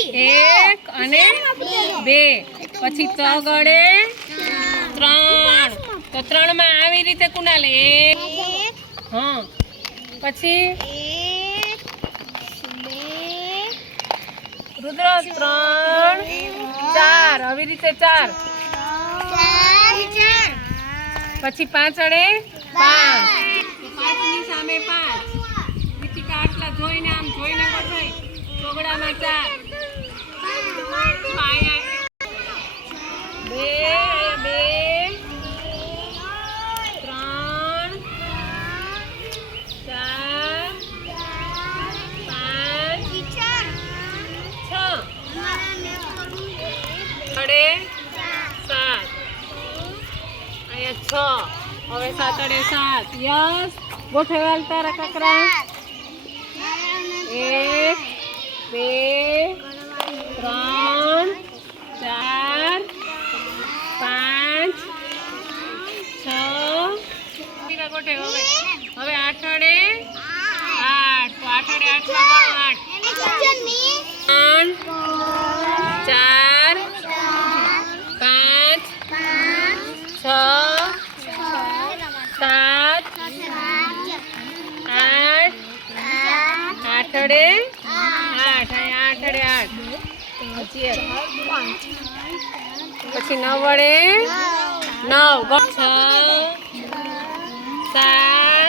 1 અને 2 પછી ત ગળે 3 તો 3 માં આવી રીતે કુણાલ 1 હા પછી રુદ્ર 3 4 આવી રીતે 4 પછી 5 અડે 5 5 ની સામે 5 રીતિકા આટલા જોઈને આમ જોઈને ગોઠવાય ચોગડામાં 4 2 3 4 5 6 અડે 7 અહીંયા 6 હવે 7 અડે 7 યસ ગોઠવાલ તારા કાકરા 1 2 3 4 5 6 ગોઠે હવે 8 અડે 8 તો 8 અડે 8 માં 8 4 5 6 7 8 8 અડે 8 8 અડે 8 પછી 9 અડે 9 6 7